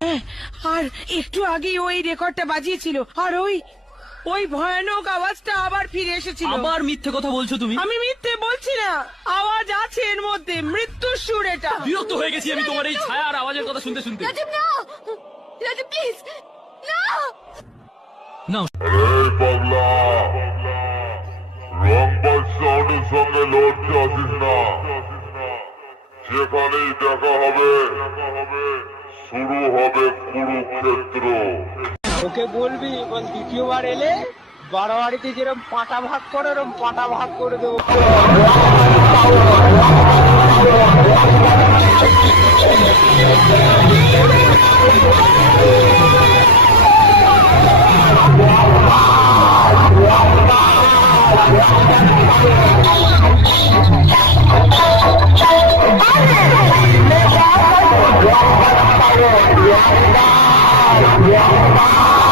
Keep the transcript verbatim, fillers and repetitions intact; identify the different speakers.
Speaker 1: আর একটু আগেই ওই রেকর্ডটা বাজিয়েছিল, আর ওই ওই ভয়ানক আওয়াজটা আবার ফিরে এসেছিল।
Speaker 2: আবার মিথ্যে কথা বলছো তুমি।
Speaker 1: আমি মিথ্যে বলছি না, আওয়াজ আছে এর মধ্যে, মৃত্যুর সুর এটা।
Speaker 2: বিরক্ত হয়ে গেছি আমি তোমার এই ছায়া আর আওয়াজের কথা শুনতে শুনতে।
Speaker 3: রাজীব না, রাজীব প্লিজ না।
Speaker 2: নাও
Speaker 4: এই পাগলা, রংবাজ সাউন্ডের সঙ্গে লড়তে আসিস না। যেখানেই দেখা হবে শুরু হবে কুরুক্ষেত্র।
Speaker 5: ওকে বলবি এবার দ্বিতীয়বার এলে বারোয়ারিতে যেরকম পাটা ভাগ করে ওরকম পাটা ভাগ করে দেবো। Yeah.